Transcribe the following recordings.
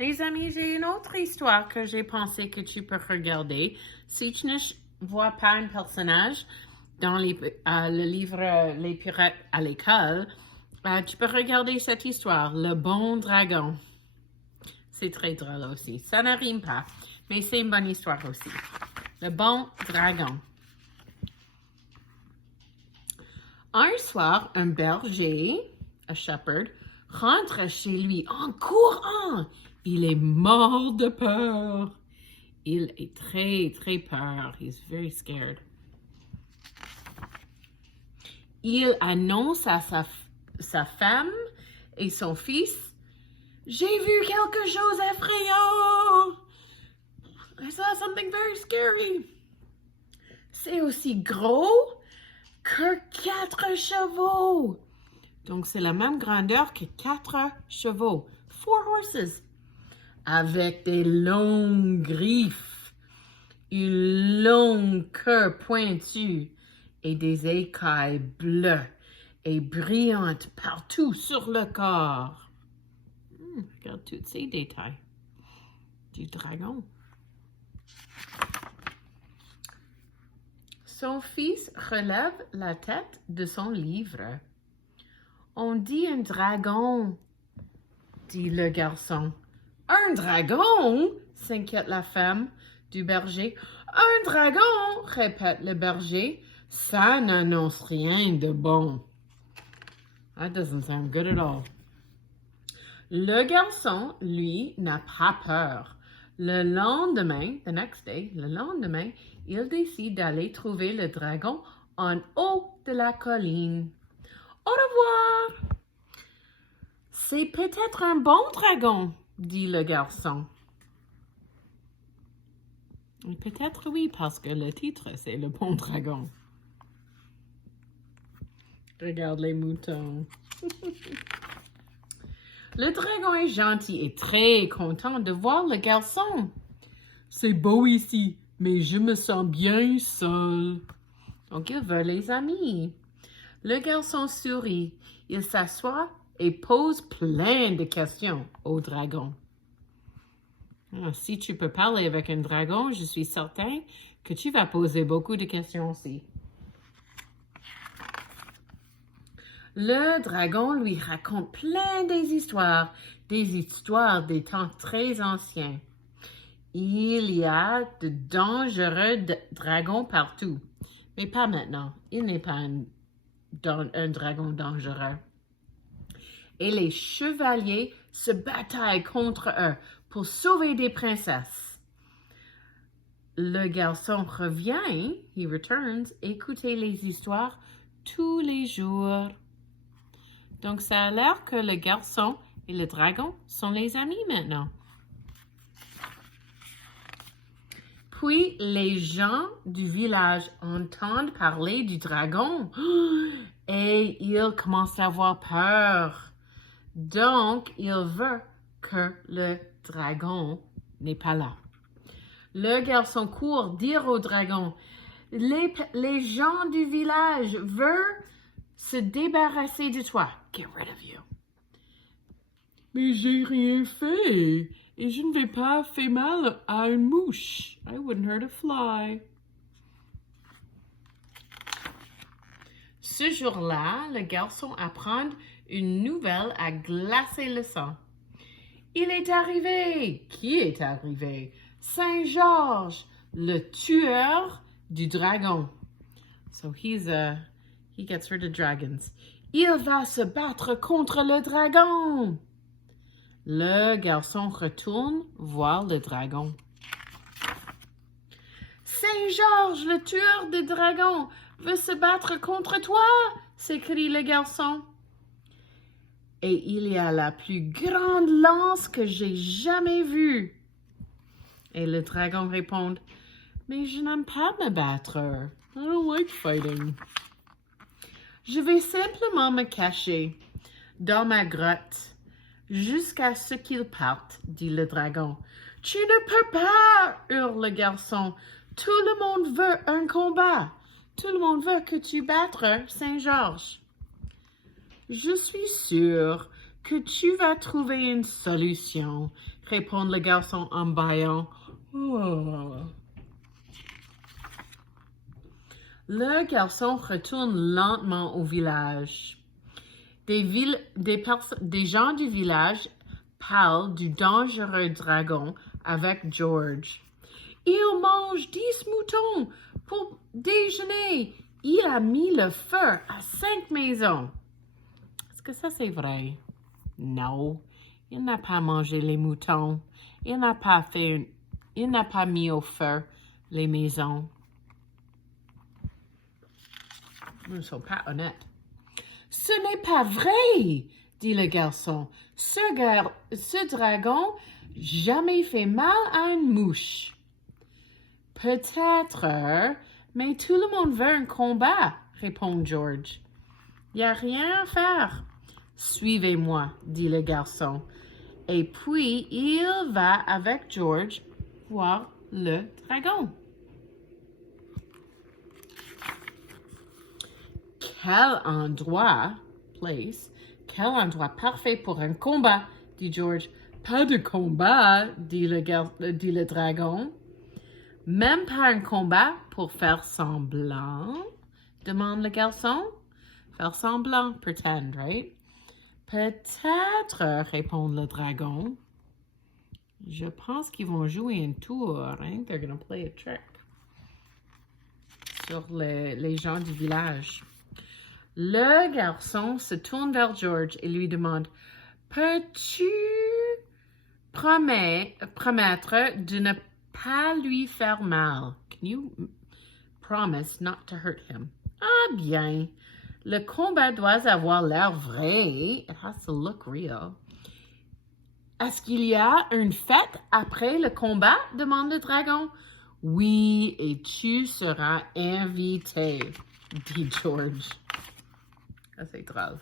Les amis, j'ai une autre histoire que j'ai pensé que tu peux regarder. Si tu ne vois pas un personnage dans le livre Les pirates à l'école, tu peux regarder cette histoire, Le Bon Dragon. C'est très drôle aussi. Ça ne rime pas, mais c'est une bonne histoire aussi. Le Bon Dragon. Un soir, un berger, un shepherd, rentre chez lui en courant. Il est mort de peur. Il est très, très peur. He's very scared. Il annonce à sa femme et son fils, « J'ai vu quelque chose d'effrayant. I saw something very scary. C'est aussi gros que 4 chevaux. » Donc, c'est la même grandeur que 4 chevaux. 4 horses. Avec des longues griffes, une longue queue pointue et des écailles bleues et brillantes partout sur le corps. Regarde tous ces détails du dragon. Son fils relève la tête de son livre. On dit un dragon, dit le garçon. Un dragon? S'inquiète la femme du berger. Un dragon, répète le berger. Ça n'annonce rien de bon. That doesn't sound good at all. Le garçon, lui, n'a pas peur. Le lendemain, the next day, il décide d'aller trouver le dragon en haut de la colline. Au revoir! C'est peut-être un bon dragon, dit le garçon. Peut-être oui, parce que le titre, c'est Le Bon Dragon. Regarde les moutons. Le dragon est gentil et très content de voir le garçon. C'est beau ici, mais je me sens bien seul. Donc, il veut les amis. Le garçon sourit. Il s'assoit et pose plein de questions au dragon. Si tu peux parler avec un dragon, je suis certain que tu vas poser beaucoup de questions aussi. Le dragon lui raconte plein des histoires des temps très anciens. Il y a de dangereux dragons partout, mais pas maintenant. Il n'est pas un dragon dangereux. Et les chevaliers se bataillent contre eux pour sauver des princesses. Le garçon revient, he returns, écouter les histoires tous les jours. Donc, ça a l'air que le garçon et le dragon sont les amis maintenant. Puis, les gens du village entendent parler du dragon et ils commencent à avoir peur. Donc, ils veulent que le dragon n'est pas là. Le garçon court dire au dragon, les gens du village veulent se débarrasser de toi. Get rid of you. Mais j'ai rien fait et je ne vais pas faire mal à une mouche. I wouldn't hurt a fly. Ce jour-là, le garçon apprend une nouvelle à glacer le sang. Il est arrivé. Qui est arrivé? Saint-Georges, le tueur du dragon. So he gets rid of dragons. Il va se battre contre le dragon. Le garçon retourne voir le dragon. Saint-Georges, le tueur de dragons, veut se battre contre toi, s'écrie le garçon. Et il y a la plus grande lance que j'ai jamais vue. Et le dragon répond, mais je n'aime pas me battre. I don't like fighting. Je vais simplement me cacher dans ma grotte jusqu'à ce qu'il parte, dit le dragon. Tu ne peux pas, hurle le garçon. Tout le monde veut un combat. Tout le monde veut que tu battes Saint-Georges. Je suis sûre que tu vas trouver une solution, répond le garçon en bâillant. Oh. Le garçon retourne lentement au village. Des gens du village parlent du dangereux dragon avec George. Il mange 10 moutons pour déjeuner. Il a mis le feu à 5 maisons. Est-ce que ça c'est vrai? Non, il n'a pas mangé les moutons. Il n'a pas mis au feu les maisons. Ils ne sont pas honnêtes. Ce n'est pas vrai, dit le garçon. Ce dragon jamais fait mal à une mouche. Peut-être, mais tout le monde veut un combat, répond George. Il n'y a rien à faire. Suivez-moi, dit le garçon. Et puis, il va avec George voir le dragon. Quel endroit parfait pour un combat, dit George. Pas de combat, dit le dragon. Même pas un combat pour faire semblant, demande le garçon. Faire semblant, pretend, right? Peut-être, répond le dragon. Je pense qu'ils vont jouer un tour, hein? They're gonna play a trick sur les gens du village. Le garçon se tourne vers George et lui demande « Peux-tu promettre de ne pas lui faire mal? Can you promise not to hurt him? » Ah bien, le combat doit avoir l'air vrai. It has to look real. Est-ce qu'il y a une fête après le combat? Demande le dragon. Oui, et tu seras invité, dit George. Ah, c'est drôle.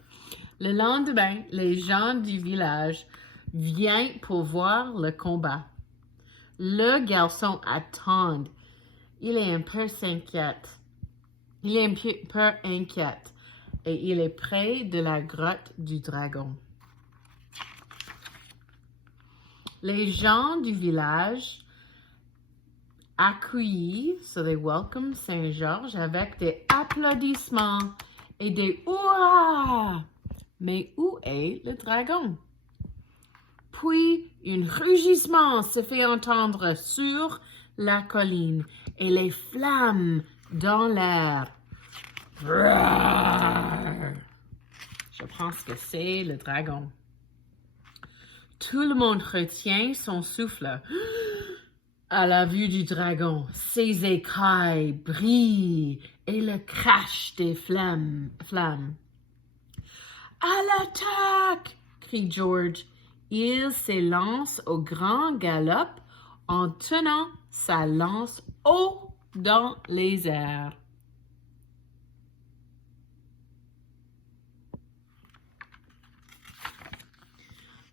Le lendemain, les gens du village viennent pour voir le combat. Le garçon attend. Il est un peu inquiet et il est près de la grotte du dragon. Les gens du village accueillent, so they welcome Saint-Georges avec des applaudissements et des hurrahs. Mais où est le dragon? Puis, un rugissement se fait entendre sur la colline et les flammes dans l'air. Je pense que c'est le dragon. Tout le monde retient son souffle à la vue du dragon. Ses écailles brillent et le crash des flammes. À l'attaque! Crie George. Il s'élance au grand galop en tenant sa lance haut dans les airs.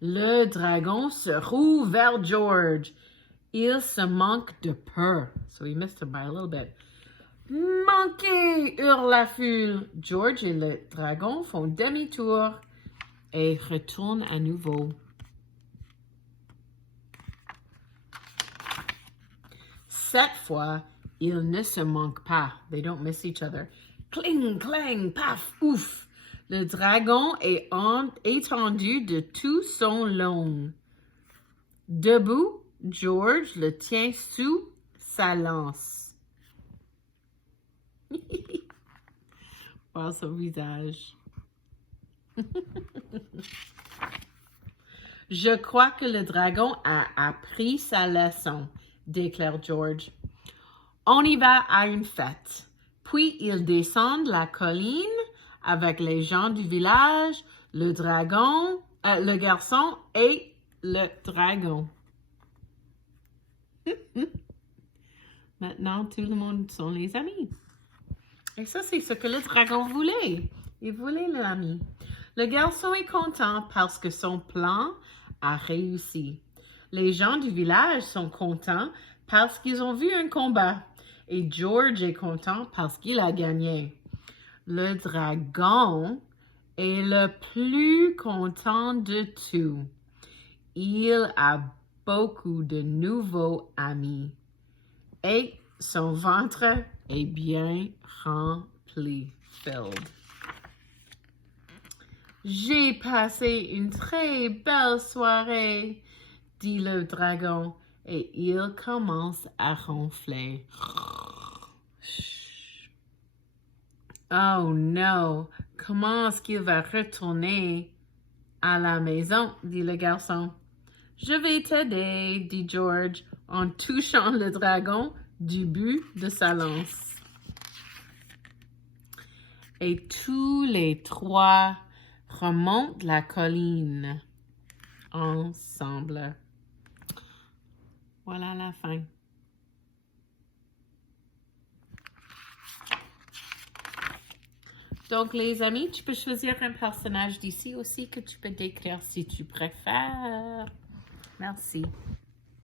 Le dragon se roule vers George. Il se manque de peur. So he missed him by a little bit. Manquez! Hurle la foule. George et le dragon font demi-tour et retournent à nouveau. Cette fois, ils ne se manquent pas. They don't miss each other. Cling, clang, paf, ouf. Le dragon est étendu de tout son long. Debout, George le tient sous sa lance. Voir son visage. Je crois que le dragon a appris sa leçon, déclare George. On y va à une fête. Puis ils descendent la colline avec les gens du village, le garçon et le dragon. Maintenant, tout le monde sont les amis. Et ça, c'est ce que le dragon voulait. Il voulait l'ami. Le garçon est content parce que son plan a réussi. Les gens du village sont contents parce qu'ils ont vu un combat. Et George est content parce qu'il a gagné. Le dragon est le plus content de tout. Il a beaucoup de nouveaux amis et son ventre est bien rempli, filled. J'ai passé une très belle soirée, dit le dragon, et il commence à ronfler. Oh non, comment est-ce qu'il va retourner à la maison, dit le garçon. Je vais t'aider, dit George, en touchant le dragon du bout de sa lance. Et tous les trois remontent la colline ensemble. Voilà la fin. Donc, les amis, tu peux choisir un personnage d'ici aussi que tu peux décrire si tu préfères. Merci.